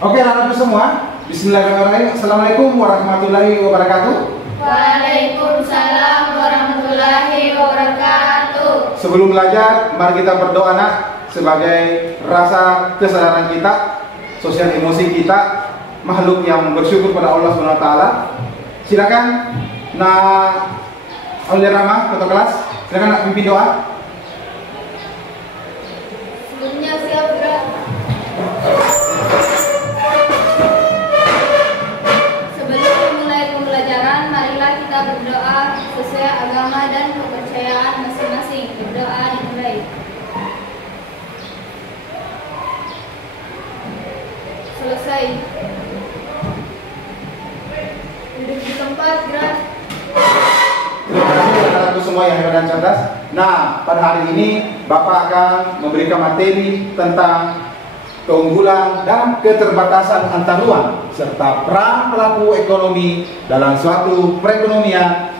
Oke, anak-anakku semua, bismillahirrahmanirrahim. Assalamualaikum warahmatullahi wabarakatuh. Waalaikumsalam warahmatullahi wabarakatuh. Sebelum belajar, mari kita berdoa nak, sebagai rasa kesadaran kita, sosial emosi kita, makhluk yang bersyukur pada Allah SWT. Silakan, oleh Rama, ketua kelas, silakan nak pimpin doa. Sebelumnya siap gerak. Sebelum memulai pembelajaran, marilah kita berdoa sesuai agama dan kepercayaan masing-masing. Berdoa dimulai. Selesai. Duduk di tempat, gerak. Terima kasih anak-anakku semua yang hebat dan cerdas. Nah, pada hari ini Bapak akan memberikan materi tentang keunggulan dan keterbatasan antaruan serta peran pelaku ekonomi dalam suatu perekonomian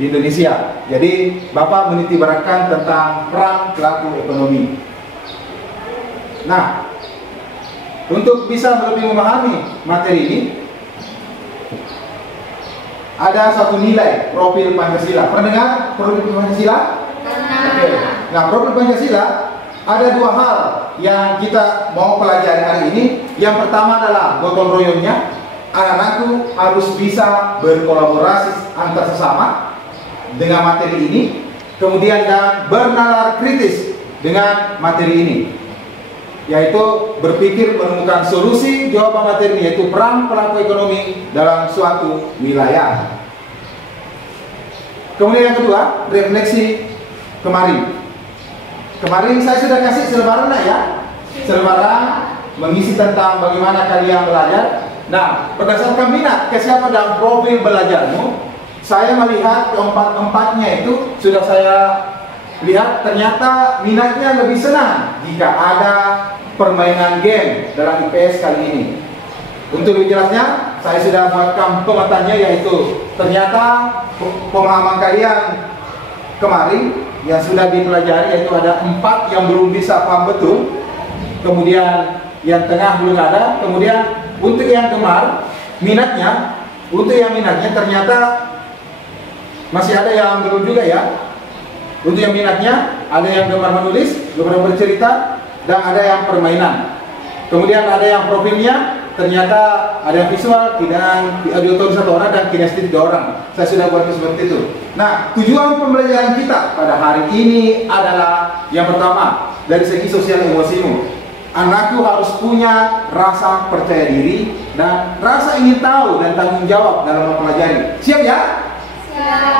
di Indonesia. Jadi, Bapak menitibaratkan tentang peran pelaku ekonomi. Nah, untuk bisa lebih memahami materi ini, ada satu nilai profil Pancasila. Pernah dengar profil Pancasila? Oke. Nah, profil Pancasila ada dua hal yang kita mau pelajari hari ini. Yang pertama adalah gotong royongnya. Anak-anakku harus bisa berkolaborasi antar sesama dengan materi ini. Kemudian dan bernalar kritis dengan materi ini, yaitu berpikir menemukan solusi jawaban materi ini, yaitu peran pelaku ekonomi dalam suatu wilayah. Kemudian yang kedua, refleksi kemarin. Kemarin saya sudah kasih selebaran ya, selebaran mengisi tentang bagaimana kalian belajar. Nah, berdasarkan minat kesiapan dan profil belajarmu, saya melihat keempat-empatnya itu sudah saya lihat ternyata minatnya lebih senang jika ada permainan game dalam IPS kali ini. Untuk lebih jelasnya, saya sudah buatkan pematannya, yaitu ternyata pemahaman kalian kemarin yang sudah dipelajari, yaitu ada 4 yang belum bisa paham betul, kemudian yang tengah belum ada, kemudian untuk yang gemar minatnya, ternyata masih ada yang belum juga ya. Untuk yang minatnya, ada yang gemar menulis, gemar bercerita, dan ada yang permainan. Kemudian ada yang profilnya, ternyata ada yang visual, dan auditory 1 orang dan kinestetik 2 orang. Saya sudah buat seperti itu. Nah, tujuan pembelajaran kita pada hari ini adalah yang pertama, dari segi sosial emosimu. Anakku harus punya rasa percaya diri dan rasa ingin tahu dan tanggung jawab dalam mempelajari. Siap ya?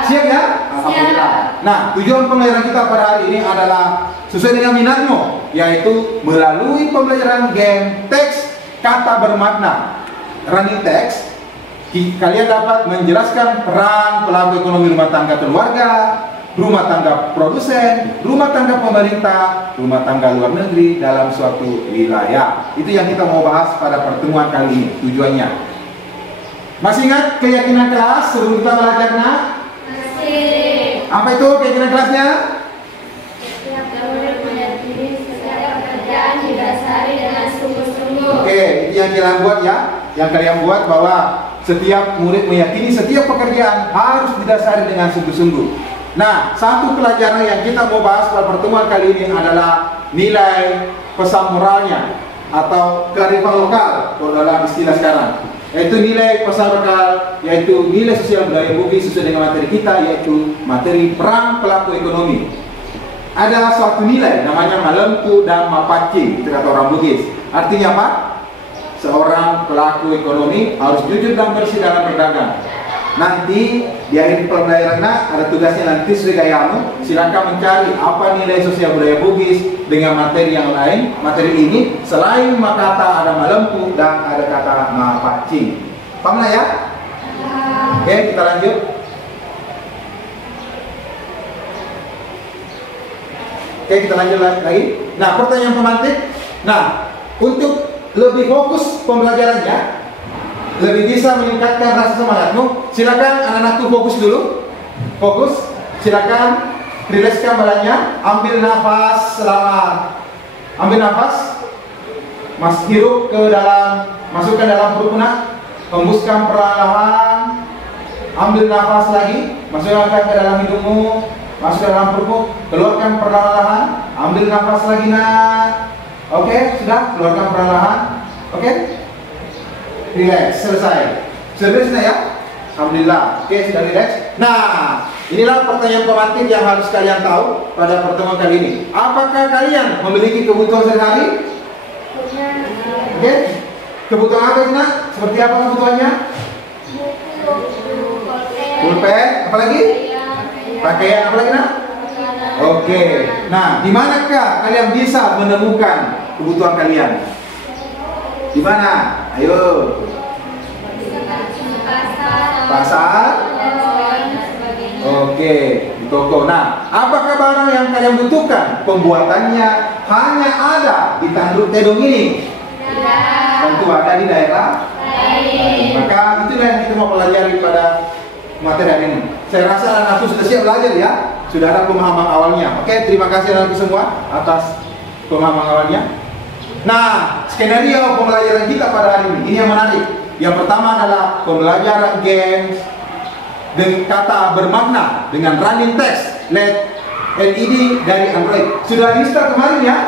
Siap ya? Alhamdulillah. Nah, tujuan pembelajaran kita pada hari ini adalah sesuai dengan minatmu, yaitu melalui pembelajaran game teks kata bermakna running text. Kalian dapat menjelaskan peran pelaku ekonomi rumah tangga keluarga, rumah tangga produsen, rumah tangga pemerintah, rumah tangga luar negeri dalam suatu wilayah. Itu yang kita mau bahas pada pertemuan kali ini, tujuannya. Masih ingat keyakinan kelas sebelum kita belajar, nak? Masih. Apa itu keyakinan kelasnya? Setiap murid meyakini setiap pekerjaan didasari dengan sungguh-sungguh. Oke, itu yang kalian buat ya. Yang kalian buat bahwa setiap murid meyakini setiap pekerjaan harus didasari dengan sungguh-sungguh. Nah, satu pelajaran yang kita mau bahas pada pertemuan kali ini adalah nilai pesan moralnya atau kearifan lokal kalau dalam istilah sekarang. Yaitu nilai pesan lokal, yaitu nilai sosial budaya Bugis sesuai dengan materi kita, yaitu materi peran pelaku ekonomi. Ada suatu nilai namanya malempu dan mapaci, itu kata orang Bugis. Artinya apa? Seorang pelaku ekonomi harus jujur dan bersih dalam berdagang. Nanti di akhir pembelajaran ada tugasnya nanti sesuai gayamu. Silakan mencari apa nilai sosial budaya Bugis dengan materi yang lain. Materi ini selain kata ada malempu dan ada kata mapaci. Paham ya? Oke, kita lanjut. Oke, kita lanjut lagi. Nah, pertanyaan pemantik. Nah, untuk lebih fokus pembelajarannya, lebih bisa meningkatkan rasa semangatmu, silakan anak-anakku fokus dulu. Fokus, silakan rilekskan badannya, ambil nafas selama, ambil nafas, Mas hirup ke dalam, masukkan dalam perut lunak, hembuskan perlahan-lahan, ambil nafas lagi, masukkan ke dalam hidungmu, masuk ke dalam perutmu, keluarkan perlahan-lahan, ambil nafas lagi nak. Oke, sudah, keluarkan perlahan-lahan. Oke, relax, selesai. Serius nak ya? Alhamdulillah. Oke, sudah relax. Nah, inilah pertanyaan pemantik yang harus kalian tahu pada pertemuan kali ini. Apakah kalian memiliki kebutuhan sehari-hari? Oke, kebutuhan apa sih nak? Seperti apa kebutuhannya? Pulpen, apa lagi? Pakaian, apa lagi nak? Oke, nah di manakah kalian bisa menemukan kebutuhan kalian? Di mana? Ayo. Pasar. Oke, di toko. Nah, apakah barang yang kalian butuhkan pembuatannya hanya ada di Tanduk Tedong ini? Tentu ada di daerah lain. Maka itulah yang kita mau pelajari pada materi hari ini. Saya rasa anak-anakku sudah siap belajar ya. Sudah ada pemahaman awalnya. Oke, terima kasih anak-anakku semua atas pemahaman awalnya. Nah, skenario pembelajaran kita pada hari ini yang menarik. Yang pertama adalah pembelajaran games dengan kata bermakna dengan running text LED dari Android. Sudah install kemarin ya?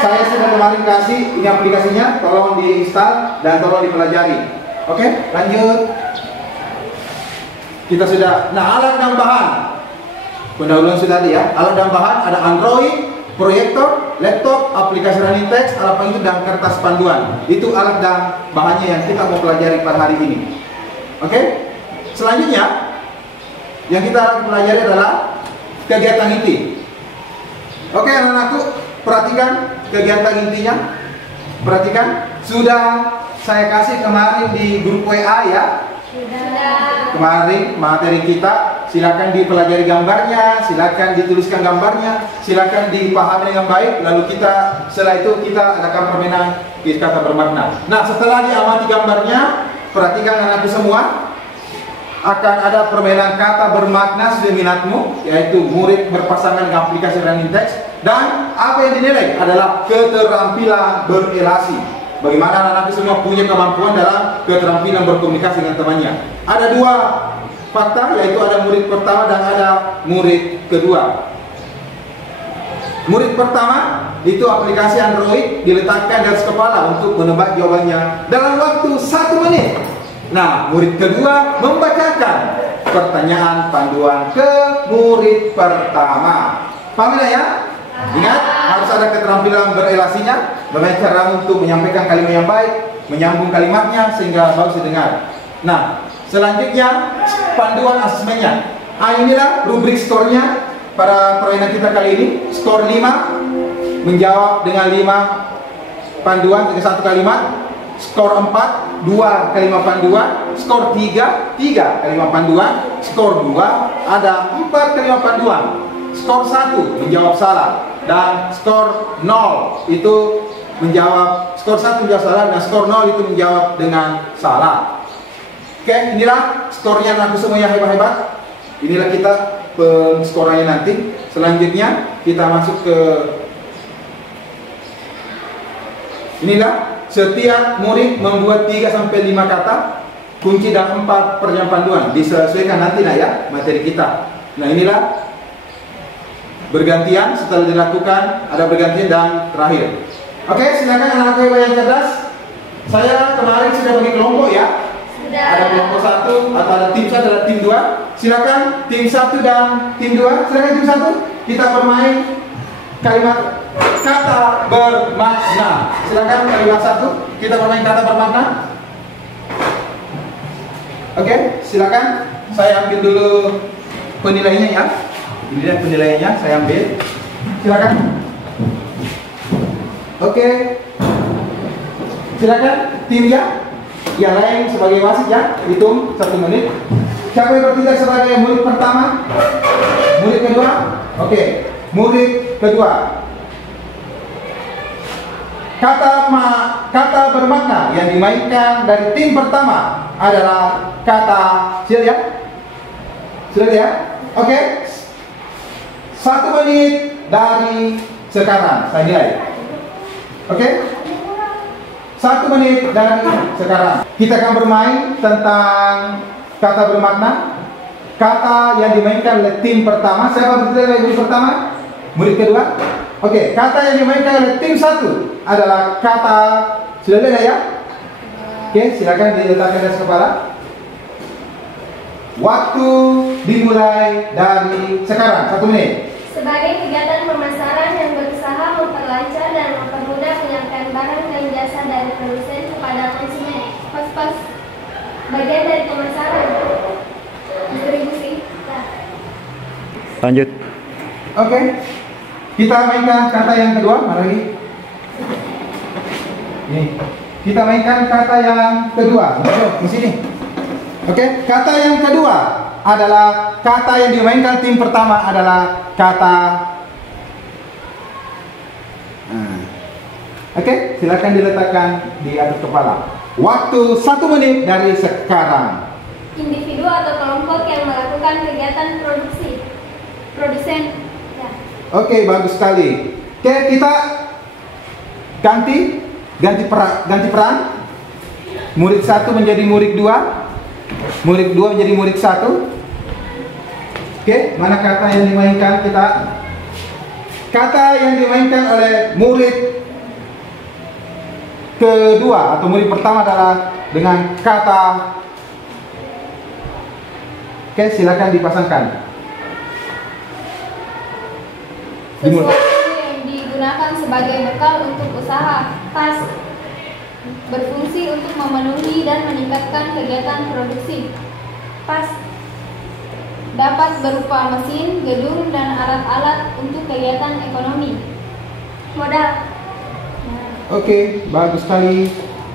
Saya sudah kemarin kasih ini aplikasinya, tolong diinstal dan tolong dipelajari. Oke, lanjut. Kita sudah. Nah, alat dan bahan. Pendahuluan sudah ada ya. Alat dan bahan ada Android, proyektor, laptop, aplikasi running text, alat pengintip dan kertas panduan. Itu alat dan bahannya yang kita mau pelajari pada hari ini. Oke? Selanjutnya yang kita akan pelajari adalah kegiatan inti. Oke, anak-anakku, perhatikan kegiatan intinya. Perhatikan, sudah saya kasih kemarin di grup WA ya. Kemarin materi kita, silakan dipelajari gambarnya, silakan dituliskan gambarnya, silakan dipahami dengan baik. Lalu kita setelah itu kita adakan permainan kata bermakna. Nah, setelah diamati gambarnya, perhatikan anakku semua, akan ada permainan kata bermakna sesuai minatmu, yaitu murid berpasangan dengan aplikasi running text. Dan apa yang dinilai adalah keterampilan berelasi. Bagaimana anak-anak semua punya kemampuan dalam keterampilan berkomunikasi dengan temannya. Ada dua fakta, yaitu ada murid pertama dan ada murid kedua. Murid pertama itu aplikasi Android diletakkan di atas kepala untuk menebak jawabannya dalam waktu 1 menit. Nah, murid kedua membacakan pertanyaan panduan ke murid pertama. Paham ya? Ingat, harus ada keterampilan berelasinya, bagaimana cara untuk menyampaikan kalimat yang baik, menyambung kalimatnya sehingga bagus didengar. Nah, selanjutnya panduan asesmennya. Inilah rubrik skornya pada permainan kita kali ini. Skor 5, menjawab dengan 5 panduan dengan 1 kalimat. Skor 4, 2 kalimat panduan. Skor 3, 3 kalimat panduan. Skor 2, ada 4 kalimat panduan. Skor 1 menjawab salah. Dan skor 0 itu menjawab, skor 1 menjawab salah, dan skor 0 itu menjawab dengan salah. Oke, inilah skornya aku semua yang hebat-hebat. Inilah kita penskorannya nanti. Selanjutnya kita masuk ke inilah setiap murid membuat 3-5 kata kunci dan 4 pertanyaan panduan. Disesuaikan nanti nah ya materi kita. Nah, inilah bergantian, setelah dilakukan ada bergantian dan terakhir. Oke, silakan anak-anak yang cerdas. Saya kemarin sudah bagi kelompok ya. Sudah. Ada kelompok 1 atau ada tim 1 ada tim 2. Silakan tim 1 dan tim 2. Silakan tim 1 kita bermain kalimat kata bermakna. Silakan kalimat 1 kita bermain kata bermakna. Oke, silakan. Saya ambil dulu penilaiannya ya. Ini penilaiannya saya ambil. Silakan. Oke. Silakan timnya. Yang lain sebagai wasit ya. Hitung 1 menit. Siapa yang bertindak sebagai murid pertama? Murid kedua? Oke. Murid kedua. Kata bermakna yang dimainkan dari tim pertama adalah kata siap ya? Sudah ya? Oke. 1 menit dari sekarang saya nilai. Oke? 1 menit dari sekarang. Kita akan bermain tentang kata bermakna. Kata yang dimainkan oleh tim pertama. Siapa berarti murid pertama? Murid kedua? Oke, kata yang dimainkan oleh tim 1 adalah kata, sudah lihat ya? Oke, silakan diletakkan di atas kepala. Waktu dimulai dari sekarang, 1 menit. Sebagai kegiatan pemasaran yang berusaha memperlancar dan mempermudah penyampaian barang dan jasa dari produsen kepada konsumen. Pas bagian dari pemasaran, distribusi. Lanjut. Oke, kita mainkan kata yang kedua. Mana lagi? Nih, kita mainkan kata yang kedua. Di sini. Oke, kata yang kedua adalah kata yang dimainkan tim pertama adalah kata. Oke, silakan diletakkan di atas kepala. Waktu 1 menit dari sekarang. Individu atau kelompok yang melakukan kegiatan produsen. Ya. Oke, bagus sekali. Oke, kita ganti peran. Murid 1 menjadi murid 2. Murid 2 menjadi murid 1. Oke, mana kata yang dimainkan kita? Kata yang dimainkan oleh murid kedua atau murid pertama adalah dengan kata. Oke, silakan dipasangkan. Sesuatu yang digunakan sebagai bekal untuk usaha. Tas. Berfungsi untuk memenuhi dan meningkatkan kegiatan produksi. Pas. Dapat berupa mesin, gedung, dan alat-alat untuk kegiatan ekonomi. Modal. Oke, bagus sekali.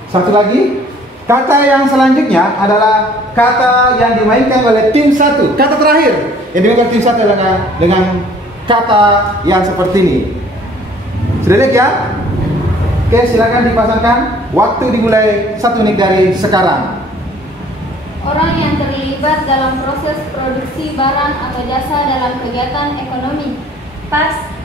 Satu lagi. Kata yang selanjutnya adalah kata yang dimainkan oleh tim 1. Kata terakhir yang dimainkan tim 1 adalah dengan kata yang seperti ini. Sudah lihat ya? Oke, silakan dipasangkan. Waktu dimulai 1 menit dari sekarang. Orang yang terlibat dalam proses produksi barang atau jasa dalam kegiatan ekonomi. Pas.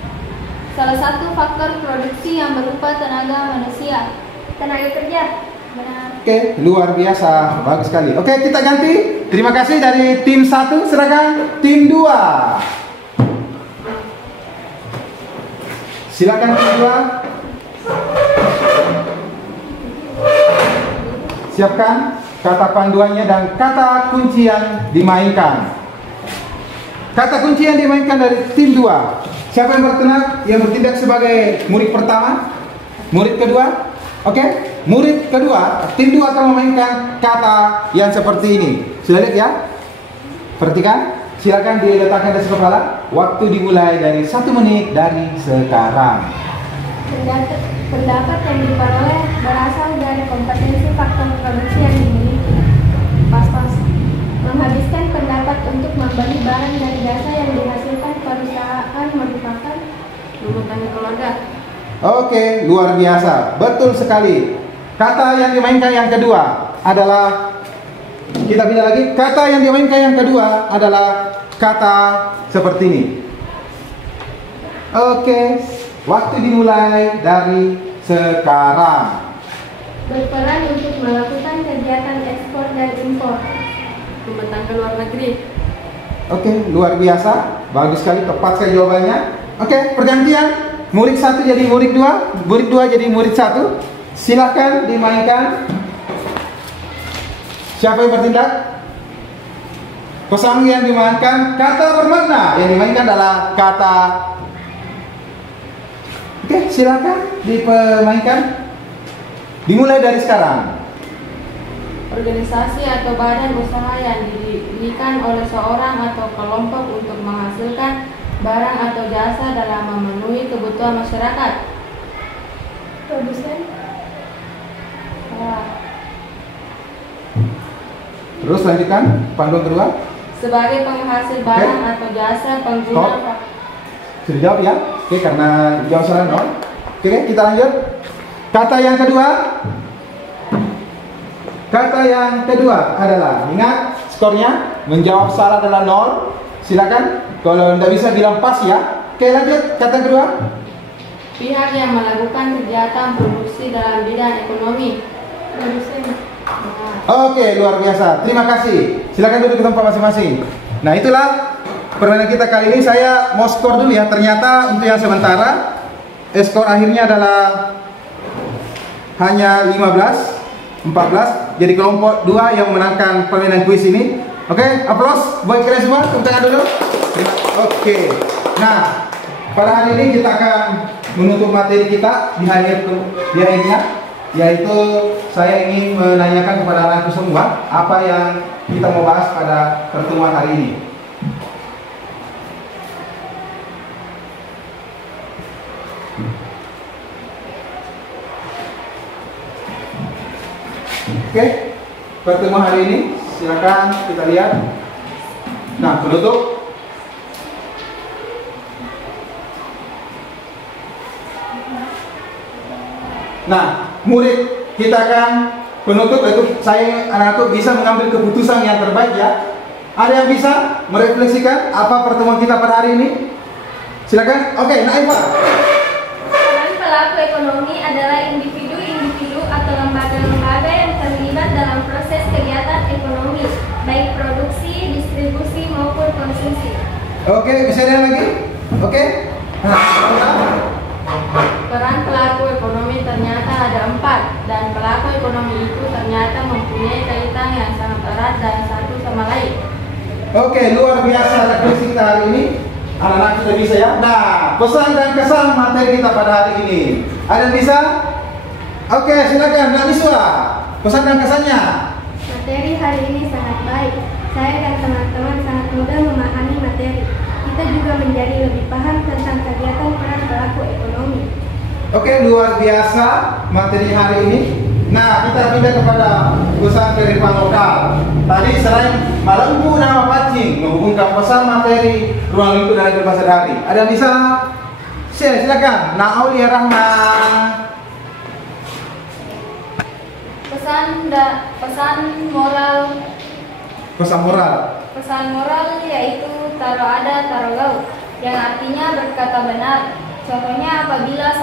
Salah satu faktor produksi yang berupa tenaga manusia. Tenaga kerja. Benar. Oke, luar biasa. Bagus sekali. Oke, kita ganti. Terima kasih dari tim 1. Silakan tim 2. Silakan tim 2. Siapkan kata panduannya dan kata kunci yang dimainkan. Kata kunci yang dimainkan dari tim 2. Siapa yang bertindak sebagai murid pertama? Murid kedua? Oke, murid kedua, tim 2 akan memainkan kata yang seperti ini. Sudah lihat ya? Perhatikan. Silakan diletakkan di kepala. Waktu dimulai dari 1 menit dari sekarang. Pendapat yang diperoleh berasal dari kompetensi faktor produksi yang dimiliki. Pas-pas. Menghabiskan pendapat untuk membeli barang dan jasa yang dihasilkan perusahaan merupakan rumah tangga keluarga. Oke, luar biasa. Betul sekali. Kata yang dimainkan yang kedua adalah, kita pindah lagi. Kata yang dimainkan yang kedua adalah kata seperti ini. Oke, waktu dimulai dari sekarang. Berperan untuk melakukan kegiatan ekspor dan impor. Rumah tangga luar negeri. Oke, luar biasa. Bagus sekali, tepat sekali jawabannya. Oke, pergantian. Murid 1 jadi murid 2, murid 2 jadi murid 1. Silahkan dimainkan. Siapa yang bertindak? Kosong yang dimainkan kata bermakna. Yang dimainkan adalah kata. Oke, silakan dimainkan. Dimulai dari sekarang. Organisasi atau badan usaha yang didirikan oleh seorang atau kelompok untuk menghasilkan barang atau jasa dalam memenuhi kebutuhan masyarakat. Produsen. Terus lanjutkan panduan kedua. Sebagai penghasil barang atau jasa pengguna. Sudah jawab ya? Oke, karena jawab salah nol. Oke, kita lanjut. Kata yang kedua. Kata yang kedua adalah, ingat skornya, menjawab salah adalah 0. Silakan. Kalau tidak bisa bilang pas ya. Oke, lanjut. Kata kedua. pihak yang melakukan kegiatan produksi dalam bidang ekonomi. Oke, luar biasa. Terima kasih. Silakan duduk ke tempat masing-masing. Nah, itulah permainan kita kali ini. Saya mau skor dulu ya. Ternyata untuk yang sementara skor akhirnya adalah hanya 15-14. Jadi kelompok 2 yang memenangkan permainan kuis ini. Oke, aplaus buat kalian semua. Tepuk tangan dulu. Oke. Nah, pada hari ini kita akan menutup materi kita di akhirnya, yaitu saya ingin menanyakan kepada anak-anakku semua apa yang kita mau bahas pada pertemuan hari ini. Oke, pertemuan hari ini silakan kita lihat. Nah, penutup. Nah, murid kita akan penutup, itu saya anak-anak bisa mengambil keputusan yang terbaik ya. Ada yang bisa merefleksikan apa pertemuan kita pada hari ini? Silakan. Oke, Naifah. Peran pelaku ekonomi adalah individu-individu atau lembaga-lembaga yang terlibat dalam proses kegiatan ekonomi, baik produksi, distribusi maupun konsumsi. Oke, bisa ada lagi? Oke. Nah, Peran pelaku ekonomi ternyata ada 4, dan pelaku ekonomi itu ternyata mempunyai kaitan yang sangat erat dan satu sama lain. oke, luar biasa refleksi kita hari ini. Anak-anak sudah bisa ya. Nah, pesan dan kesan materi kita pada hari ini. Ada yang bisa? Oke, silakan Najwa. Pesan dan kesannya. Materi hari ini sangat baik. Saya dan teman-teman sangat mudah memahami materi. Kita juga menjadi lebih paham tentang kegiatan peran pelaku ekonomi. Oke, luar biasa materi hari ini. Nah, kita pindah kepada pesan kehidupan lokal. Tadi selain Malembu nama Pacing menghubungkan pesan materi ruang lingkup dari kehidupan sehari-hari. Ada yang bisa share? Silakan. Aulia Rahman. Pesan moral. Pesan moral. Pesan moral yaitu taruh ada, taruh gaul, yang artinya berkata benar. Contohnya apabila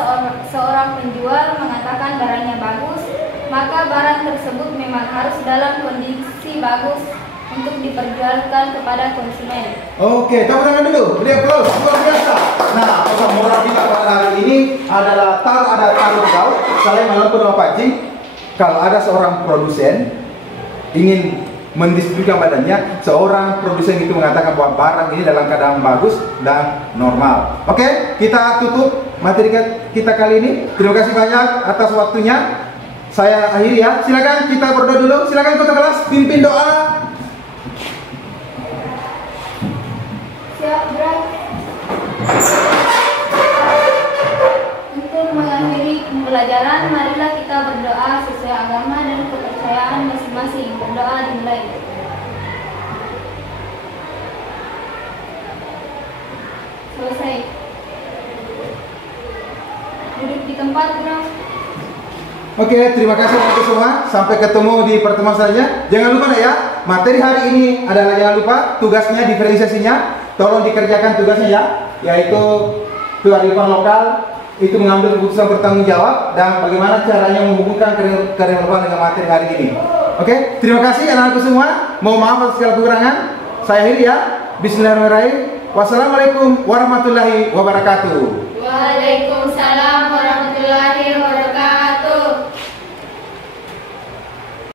seorang penjual mengatakan barangnya bagus, maka barang tersebut memang harus dalam kondisi bagus untuk diperjualkan kepada konsumen. Oke, tepuk tangan dulu. Beri aplaus. Luar biasa. Nah, pesan moral kita pada hari ini adalah taruh gaul. Saya Malembu nama Pacing. Kalau ada seorang produsen ingin mendistribusikan badannya, seorang produsen itu mengatakan bahwa barang ini dalam keadaan bagus dan normal. Oke, kita tutup materi kita kali ini. Terima kasih banyak atas waktunya. Saya akhiri ya. Silakan kita berdoa dulu. Silakan ketua kelas pimpin doa. Siap, Bro. Untuk mengakhiri pembelajaran, marilah kita berdoa sesuai agama dan kepercayaan masing-masing. Berdoa dimulai. Selesai. Duduk di tempat, Bro. Oke, terima kasih untuk semua. Sampai ketemu di pertemuan selanjutnya. Jangan lupa ya, materi hari ini adalah jangan lupa tugasnya, diferensiasinya. Tolong dikerjakan tugasnya ya, yaitu kearifan lokal itu mengambil keputusan bertanggung jawab dan bagaimana caranya menghubungkan kerelevan dengan materi hari ini. Oke, terima kasih anak-anakku semua. Mohon maaf atas segala kekurangan. Saya akhiri ya. Bismillahirrahmanirrahim. Wassalamualaikum warahmatullahi wabarakatuh. Waalaikumsalam.